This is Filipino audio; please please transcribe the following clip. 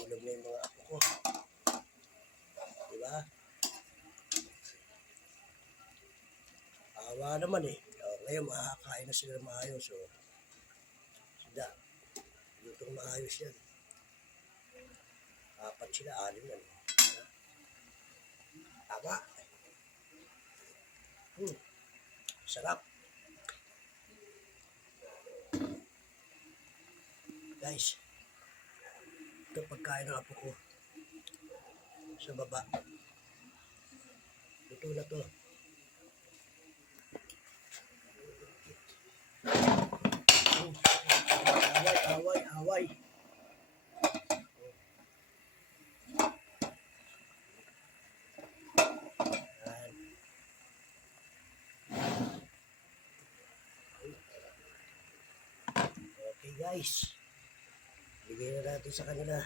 Tulog na yung mga apo ko. Diba? Awa naman eh. O, ngayon makakain na sila maayos. So, sida. Lutong maayos yan. Apat sila, anim yan. Tama. Hmm. Sarap. Guys, ito pagkain ng apo ko sa baba. Luto na to. Away, away, away. Okay guys. Bigyan na natin sa kanila.